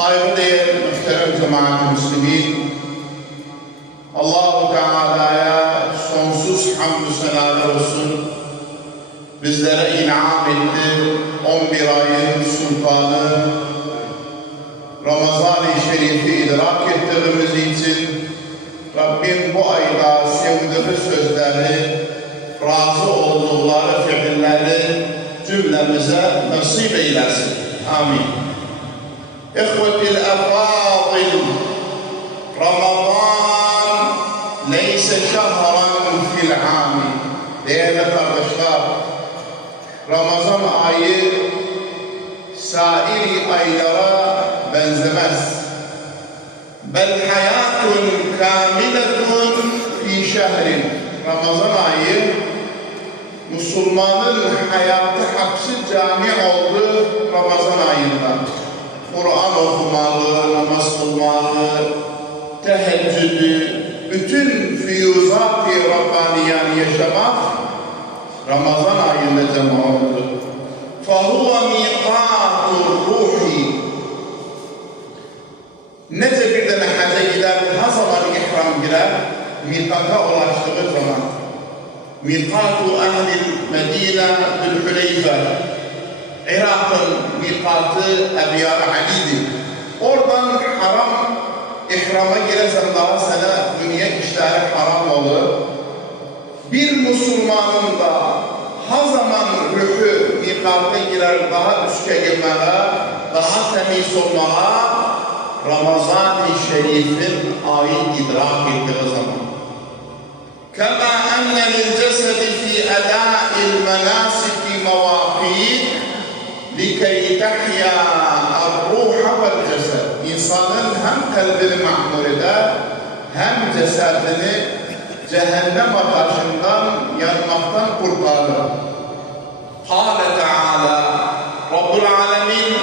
Saygıdeğer muhterem cemaat-i müslimin, Allah-u Teala'ya sonsuz hamdü senalar olsun. Bizlere inam etti, 11 ayın sultanı, Ramazan-ı Şerif'i idrak ettiğimiz için Rabbim bu ayda sevdiği sözleri, razı oldukları fiilleri cümlemize nasip eylesin. Amin. İhvetil efadil, Ramazan leyse şehran fil ami. Değerli kardeşler, Ramazan ayı sairi aylara benzemez. Bel hayatun kamiletun fi şehrin. Ramazan ayı Müslümanın hayatı hapsi cami oldu Ramazan ayında. Kur'an okumalı, namaz kılmalı, teheccüdü, bütün füyuzat-ı Rabbaniyan yaşamak Ramazan ayında cema oldu. فَهُوَ مِيقَاتُ الرُّوحِ. Nece bir tane hacca gider, ha zaman ihram girer, mikata ulaştığı zaman. Mikatu ehl-i Medine Zülhüleyfe, Irak'ın mikatı Ebyar Ali'dir. Oradan haram ihrama girersen daha sana dünya işleri haram olur. Bir Müslümanın da ha zaman ruhu mikata girer, daha üstüne girmeye, daha temiz olmaya, Ramazan-ı Şerif'in ayet idrak ettiği zaman. Kama enne lil cesedi fi edâ'il menâsiki mevâkît likey tehya ar-ruha vel cesed. İnsanın hem kalbini mahmur eder, hem cesedini cehennem ateşinden yanmaktan kurtarır. Kâle Teâlâ, Rabbul Alemin,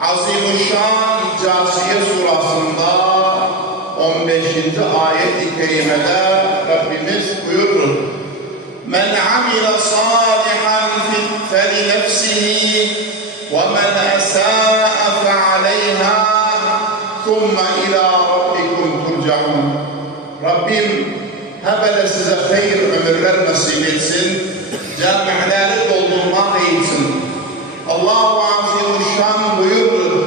Azimuşşan Câsiye surasında 15. ayet-i kerimede Rabbimiz buyurur. Men amile salihan feli nefsihi ve men esâ'a fe'aleyha thumma ila rabbikum turca'un. Rabbim hebele size hayır ömürler nasip etsin, cami'leri doldurmak için. Allah-u Azimuşşan buyurur.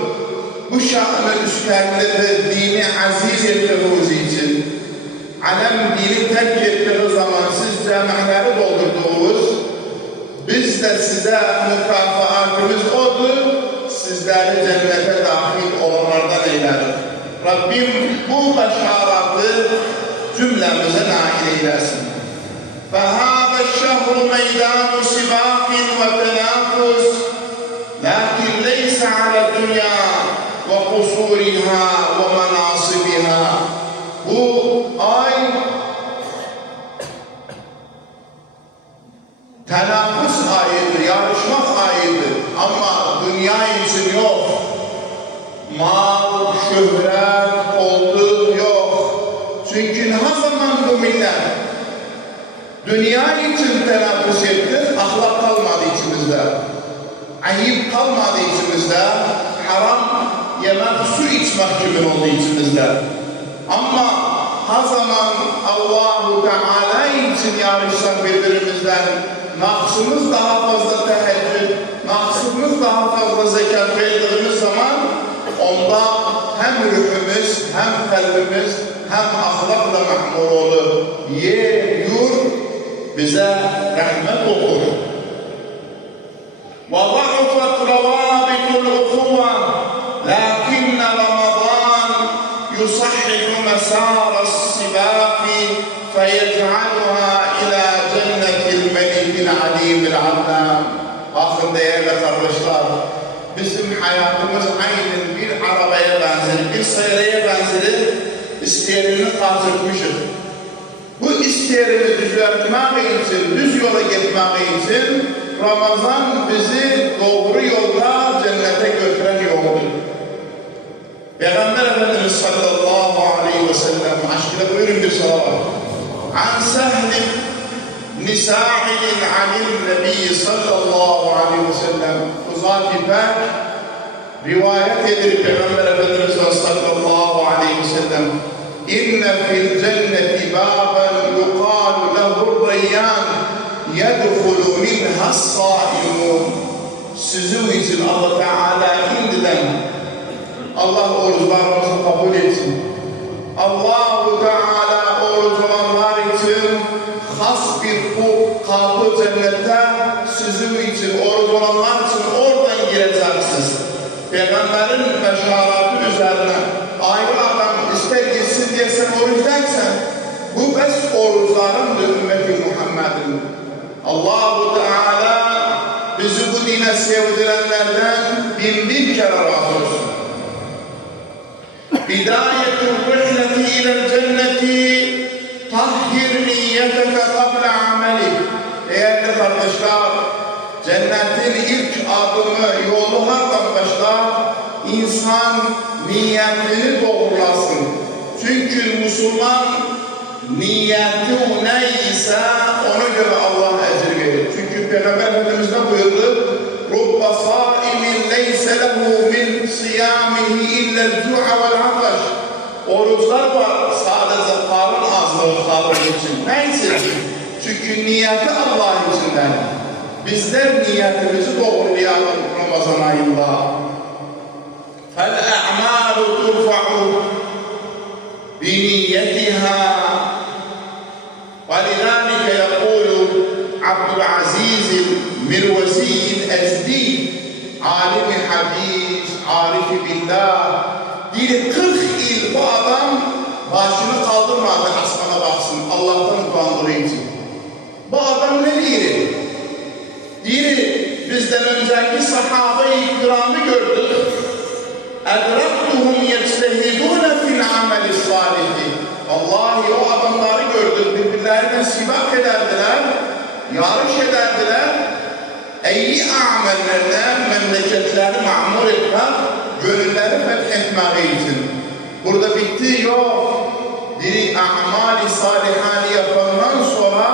Bu şanı üstlendirdi, dini aziz ettiğiniz için. Alem dini terk ettiğiniz zaman siz cami'leri doldurduğunuz, biz de size mükafatımız odur, sizleri cennete dahil olanlardan eyledik. Rabbim bu başarılı cümlemize nail eylesin. فَهَذَا الشَّهْرُ مَيْدَانُ سِبَاقٍ وَتَنَافُسٍ لَكِنْ لَيْسَ عَلَى الدُّنْيَا وَقُصُورِهَا وَمَنَاصِبِهَا. Bu ay tenaffüs ayıdır, yarışmak ayıdır. Ama dünya için yok. Mal, şöhret, koltuk yok. Çünkü ne zaman bu millet dünya için tenaffüs etti, ahlak kalmadı içimizde. Ayıp kalmadı içimizde. Haram yemek, su içmek gibi oldu içimizde. Ama ha zaman Allah-u Teala için yarışsak birbirimizden, naksımız daha fazla teheccüd, naksımız daha fazla zekat verdiğimiz zaman onda hem ruhumuz, hem kalbimiz, hem ahlakla mahmur olur. Yer, yur bize rahmet okur. وَضَعُفَتْ رَوَابِطُ الْأُخُوَّةِ لَكِنَّ رَمَضَانَ يُصَحِّحُ مَسَارَ السِّبَاقِ فَيَجْعَلُهَا إِلَى جَنَّةِ الْمَلِكِ الْعَلِيمِ الْعَلَّامِ. Bakın değerli kardeşler, bizim hayatımız aynen bir arabaya benzer, bir sayraya benzer, isteğini kaldırmışız. Bu isteğini düzeltmek için, düz yola gitmek için Ramazan bizi doğru yolda cennete götüren yoldur. Peygamber Efendimiz sallallahu aleyhi ve sellem aşkına buyurun bir salavat. An Sehlim Nisa'in anil Nebi sallallahu aleyhi ve sellem. Bu zat-ı pek rivayet edilir Peygamber Efendimiz sallallahu aleyhi ve sellem inne fil cenneti baben yuqalu lehu reyyan yedhulu minha s-saimun. Sizin için Allah Teala indilen Allah oruçlarımızı kabul etsin. Allah-u Teala oruç olanlar için has bir kapı cennette sizin için, oruç olanlar için oradan gireceksiniz. Peygamberin beşaratı üzerine ayrı adam ister gitsin diye sen oruç dersen bu bes oruçların ümmeti Muhammed'in. Allah-u Teala bizi bu dine sevdirenlerden bin bir kere razı olsun. Bidayetul rihleti ilel cenneti tahhir niyeteke kabla ameli. Değerli kardeşler, cennetin ilk adımı yolu hardan başlar, insan niyetini doğrulasın. Çünkü Müslüman niyeti neyse ona göre Allah ecir verir. Çünkü Peygamber Efendimiz ne buyurdu? رُبَّ صَائِمٍ لَيْسَ لَهُ مِنْ صِيَامِهِ إِلَّا الْجُوعَ وَالْعَطَشِ. Oruçlar var sadece karın azlığı kalır için. Neyse? Çünkü niyeti Allah içinden. Bizler niyetimizi doğrulayalım Ramazan ayında. فَالْاَعْمَالُ تُرْفَعُ بِنِيَّتِهَا وَلِذَٰلِكَ يَقُولُ عَبْدُ الْعَزِيزِ الْمِرْوَزِيِّ الْاَزْدِيِّ عَالِمِ حَدِيث عَارِفِ بِاللّٰهِ Dili 40 yıl bu adam başını kaldırmadı asmana baksın Allah'tan utandığı için. Bu adam ne diyor? Diyor bizden önceki sahabe-i kiramı gördük. اَدْرَبْتُهُمْ يَجْتَهِدُونَ فِي الْعَمَلِ الصَّالِحِ. Vallahi o adamları gördük, birbirlerine sibak ederdiler, yarış ederdiler. İyi amellerden memleketleri mamur etmek, gönülleri fethetmek için. Burada bitti yok. Diri amali salihani yapandan sonra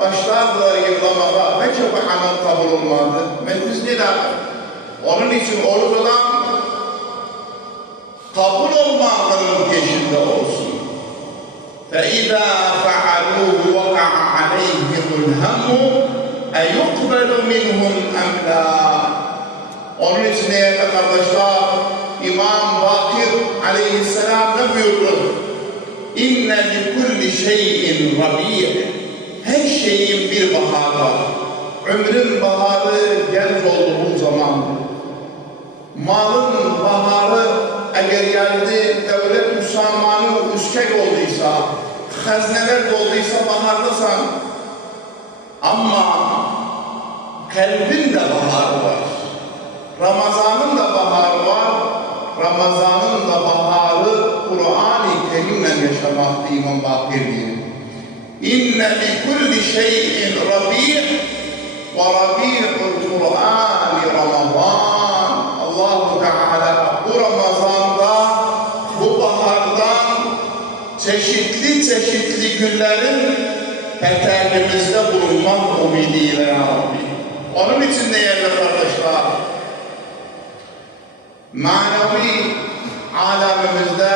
başlardılar yıklamaya. Ne çok amel kabul olmadı. Biz neden? Onun için oruç olan kabul olmanın peşinde olsun. فَإِذَا فَعَلُوهُ وَقَعَ عَلَيْهِمُ الْهَمُّ اَيُقْبَلُ مِنْهُمْ اَمْلَا. Onun için değerli kardeşler, İmam Bakir aleyhisselam ne buyurdu? اِنَّ لِكُلِّ شَيْءٍ رَبِيعٍ. Her şeyin bir baharı var. Ömrün baharı genç olduğu zaman, malın baharı eğer geldi, devlet müsamanı üskek olduysa, hazneler dolduysa baharlısan, ama kalbin de baharı var. Ramazan'ın da baharı var. Ramazan'ın da baharı Kur'an-ı Kerim'le yaşamaktı İmam Bakir diyor. İnne li kulli şeyin rabi' ve rabi'ul Kur'an Ramazan. Allah-u Teala bu Ramazan'da, bu bahardan çeşitli çeşitli günlerin peteğimizde bulunmak umidiyle ya Rabbi. Onun için değerli kardeşler, manevi alemimizde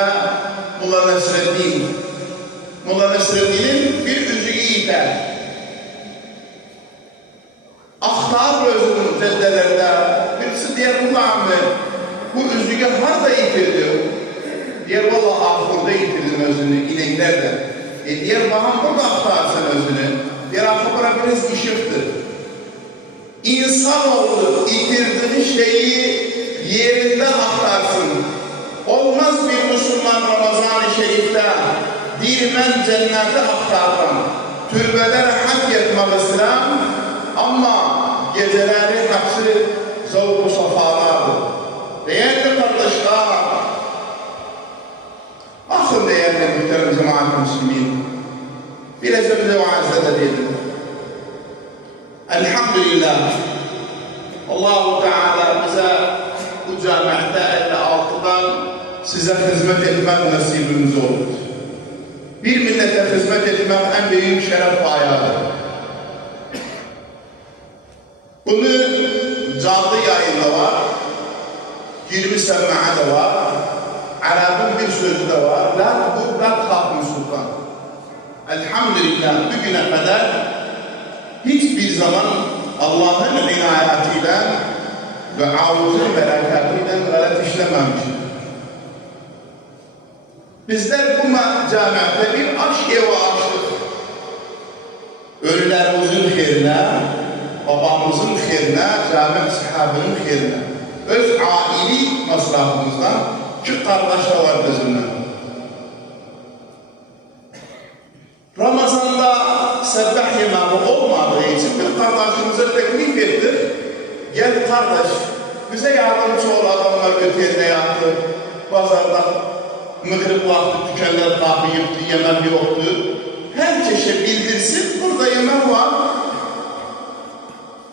Molla Nesreddin'in bir üzüğü iter. Aktar özünün ceddelerde birisi diğer kulağımı bu üzüğü harda itirdi. Diğer valla ahurda itirdim özünü ineklerden. Diğer baham burada aktarsın özünü. Diğer ahura biraz işıktır. İnsanoğlu itirdiği şeyi yerinde aktarsın. Olmaz bir Müslüman Ramazan-ı Şerif'te dirmen cennete aktardan. Türbelere hak etmek İslam ama geceleri hepsi zavk-ı safalardır. Değerli kardeşler, bakın değerli muhterem cemaat-ı müslümin, biraz önce vaazda dedim. Elhamdülillah, Allah-u Teala bize bu camiate 56'dan size hizmet etmek nasibimiz olur. Bir millete hizmet etmek en büyük şeref ayadır. Bunu canlı yayında var. 20 ma'na var. Arap'ın bir sözü de var. La tubur, la tkhafun sultan. Elhamdülillah bugüne kadar hiçbir zaman Allah'ın inayetiyle ve avuzun bereketiyle galet işlememiştir. Bizler bu camiate bir aşk evi açtık. Ölülerimizin xeyrine, babamızın xeyrine, cami sahabının xeyrine. Öz aili maslahımızdan ki kardeşler var bizimle. Ramazan'da sebbah yemeği olmadığı için bir kardeşimize teklif ettik. Gel kardeş, bize yardımcı ol, adamlar öteyinde yattı. Pazarda mıgrib vakti tükenler kapıyıptı, yemek yoktu. Herkese bildirsin, burada yemek var.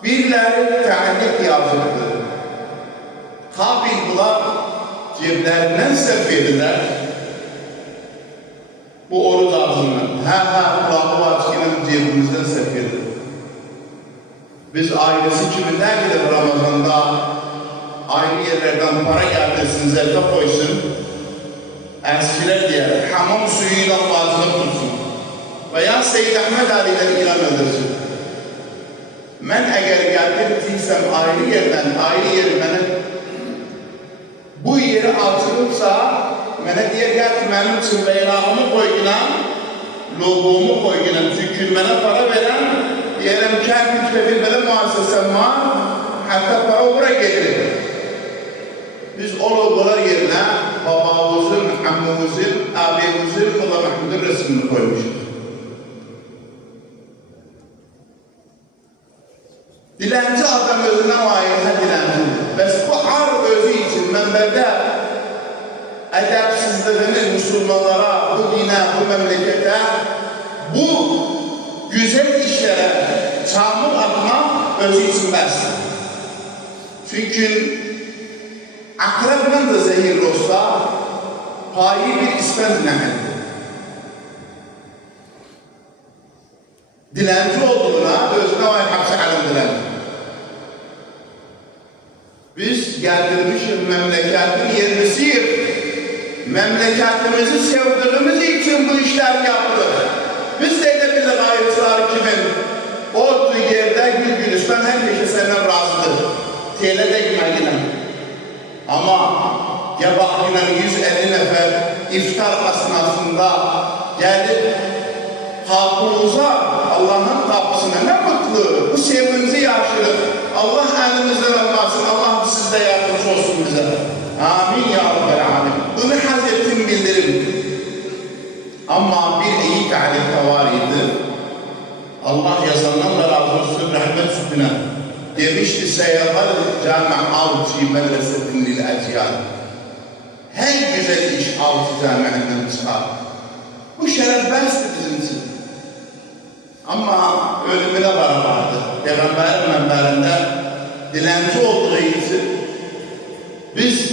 Birileri teallik yazıldı. Kabil bular ceblerinden serfediler. Bu oruç ağzından. Kulağı var, yine cebimizden serfediler. Biz ailesi kiminden gidip Ramazan'da ayrı yerlerden para getirsin, zerfe koysun. Eskiler diye hamam suyuyla ağzını tutsun. Veya Seyyid Ahmed Ali'den ilan edirsin. Ben eğer getirdiysem ayrı yerden, ayrı yeri bu yeri açılıpsa, bana diye getir benim için bayrağımı koygunan, logomu koygunan, çünkü bana para veren, diyelim kendimde bir böyle muassesem var, hatta para oraya getirir. Biz o logolar yerine babamızın, ammamızın, abimizin, Molla Mahmud'un resmini koymuşuz. Dilenci adam özüne vayına dilencidir. Bəs bu ar özü için mənbədə ədəbsizliğini Müslümanlara, bu dine, bu memlekete, bu güzel işlere çamur atmak özü için bəsdir. Çünkü akrabla da zehirli olsa, payı bir ispend nəhədir. Dilenci olduğuna özüne vay hapse alın dilenci. Biz geldirmişiz memleketin yerlisiyik. Memleketimizi sevdiğimiz için bu işler yaptık. Biz de edebilir ayrıçlar kimin? O yerde bir gülistan herkese senden razıdır. Teyle de güme. Ama ya bakıyla 150 nefer iftar esnasında gelip halkımıza Allah'ın kapısına ne mutlu, bu sevinci yaşıyoruz. Allah elimizden almasın, Allah sizde yardımcı olsun bize. Amin ya Rabbel Alemin. Bunu Hazretim bildirim. Ama bir iyi talim var idi. Allah yazandan da razı olsun, rahmet sütüne. Demişti seyyahlar cami avcı medresetin lil eciyal. Her güzel iş avcı camiinden çıkar. Bu şeref bestir bizim için. Ama ölümüne vardı. Peygamberin menberinde dilenci olduğu için biz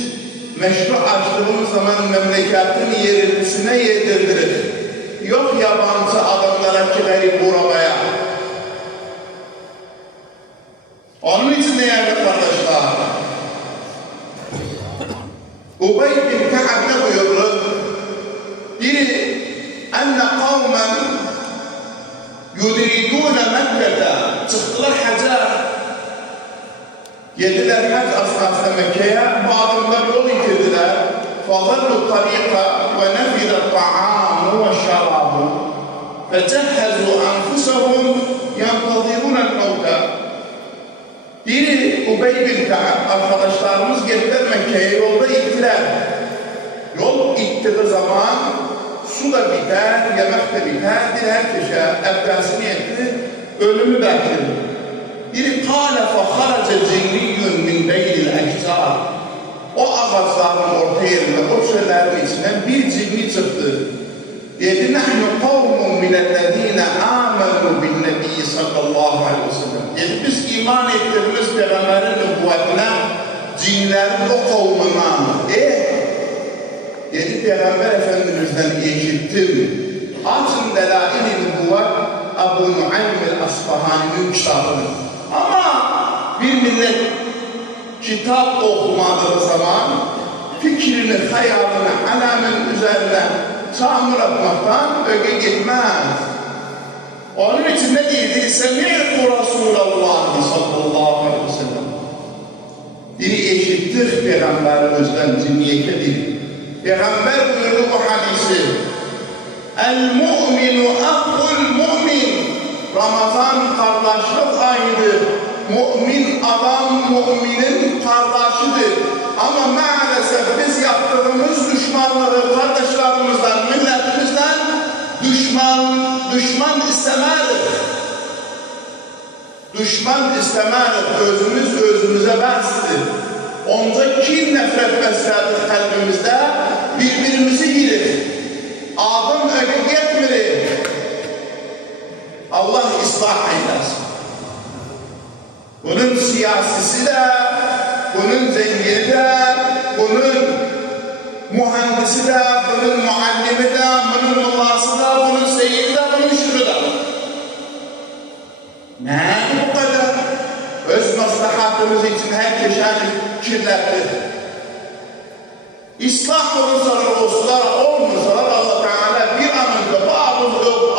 meşru açtığımız zaman memleketin yerlisine yedirdirir. Yok yabancı adamlara ki garip uğramaya. Onun için de yani kardeşler. Ubey bin Ka'b ne buyurdu? Biri enne kavmen yuridûne Mekke'de çıktılar hacca. Geldiler hac asnasında Mekke'ye. Bu adamlar yol itirdiler. فَظَلُّوا الطَّرِيقَ وَنَفِدَ الطَّعَامُ وَالشَّرَابُ فَجَهَّزُوا أَنْفُسَهُمْ يَنْتَظِرُونَ الْمَوْتَ. Biri Ubey bin Ka'b arkadaşlarımız geldiler Mekke'ye, yolda gittiler. Yol gittiği zaman su da biter, yemek de biter, bir herkese ebdasını etti, ölümü bekledi. Biri kâle feharace cinniyyun min beynil ektar. O ağaçların orta yerinde, o çöllerin içinden bir cinni çıktı. Dedi, nahnu kavmun minellezine amenu bin nebiyyi sallallahu aleyhi ve sellem. Dedi, biz iman ettiğimiz Peygamberin nübüvvetine cinlerin o kavmuna. Dedi, Peygamber Efendimiz'den eşittim. Açın delail-i nübüvvet Ebu Nuaym el-Asfahani'nin kitabıdır. Ama bir millet kitap okumadığı zaman fikrini, hayalini alemin üzerine tamir etmekten öge gitmez. Onun için ne değildir? Semi'tu Resulallah sallallahu aleyhi ve sellem. Biri eşittir Peygamberimizden zinniyete. Peygamber buyurdu bu hadisi. El-mu'minu akhul mu'min. Ramazan kardeşlik ayıdır. Mümin adam müminin kardeşidir. Ama maalesef biz yaptığımız düşmanları kardeşlerimizden, milletimizden düşman istemedik. Düşman istemedik. Özümüz özümüze bastı. Onca kin nefret beslerdik kalbimizde. Birbirimizi yirik. Adım öge getmirik. Allah ıslah eylesin. Bunun siyasisi de, bunun zengini de, bunun mühendisi de, bunun muallimi de, bunun mullası da, bunun seyyidi de, bunun şunu da. Ne bu kadar? Öz maslahatımız için herkeşen kirlettir. İslah olursalar olsalar, olmursalar Allah Teala bir an önce bu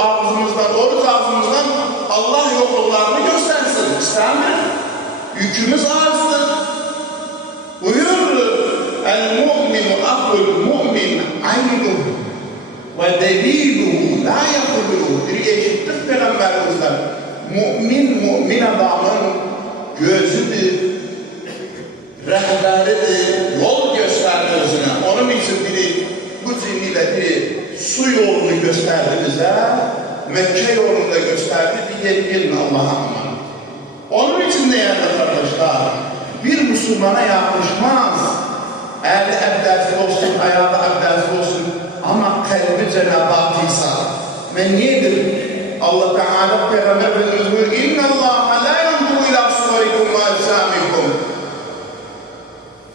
ağzımızdan, oruç ağzımızdan Allah yoklularını göstersin. İslam'dır. Yükümüz ağızdır. Buyurdu. El-mu'minu akhul mu'min aynuhu ve deliluhu la yakuluhu. Bir eşittir Peygamberimizden. Mümin adamın gözüdür, rehberidir, yol gösterdiğine. Onun için biri bu zihniyle bir su yolunu gösterdi bize, Mekke yolunu da gösterdi, bir gelin Allah'a emanet. Onun için değerli kardeşler, bir Müslümana yakışmaz. Eli abdesti olsun, ayağı abdesti olsun ama kalbi Cenab-ı Hakk'ıysa. Niyedir? Allah Teala Peygamber Efendimiz buyuruyor, İnna Allah la yanzuru ila suvarikum ve ecsamikum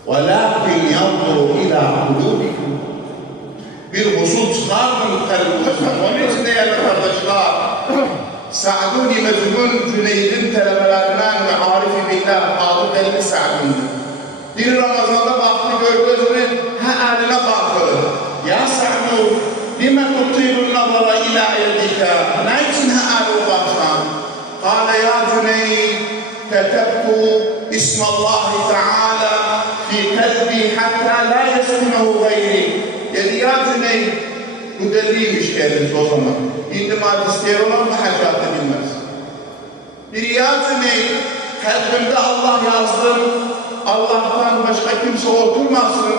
velakin yanzuru ila kulubikum. Bir husul çıkardım kalbimizden. Onun için değerli kardeşler, Sa'duni Mecnun Cüneyd'in talemelerinden ve Arif-i Billah adı belli Sa'dun'dur. Bir Ramazan'da baktı gördüğünü haline bakıyor. Ya Sa'du, lime tutibun nazara ila eldika. Ne için haline baksan? Kale ya Cüneyd, ketebtu ismallahi Teala fi kalbi hatta la yeskunehu gayri. Dedi ya Cüneyd, bu deliymiş kendisi o zaman. Şimdi magister olan da haşatı bilmez. Bir ya Cüneyd, kalbimde Allah yazdım. Allah'tan başka kimse oturmasın.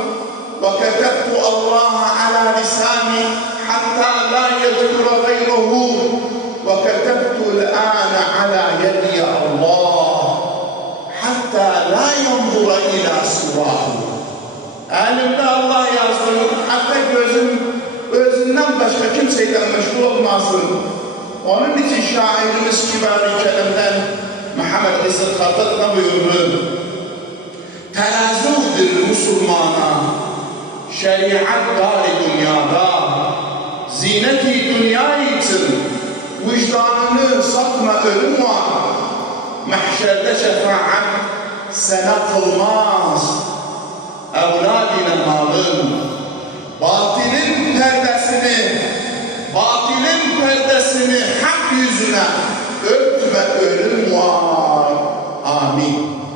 وَكَتَبْتُ اللّٰهَ عَلَى لِسَانِي حَتَّى لَا يَذْكُرَ غَيْرُهُ وَكَتَبْتُ الْآنَ عَلَى يَدِيَ اللّٰهِ حَتَّى لَا يَنْظُرَ إِلَى سِوَاهُ. Elimde Allah yazdım. Hatta gözüm özünden başka kimseyle meşgul olmasın. Onun için şairimiz Kibar-ı Kerim'den Muhammed İzzet Khatat'la buyurdu. Terazudur Müslümana, şeriat gâri dünyada, zineti dünya için, vicdanını satma ölüm var, mahşerde şefaat sana kılmaz, evladine malın, batilin perdesini hak yüzüne örtme ölüm var, amin.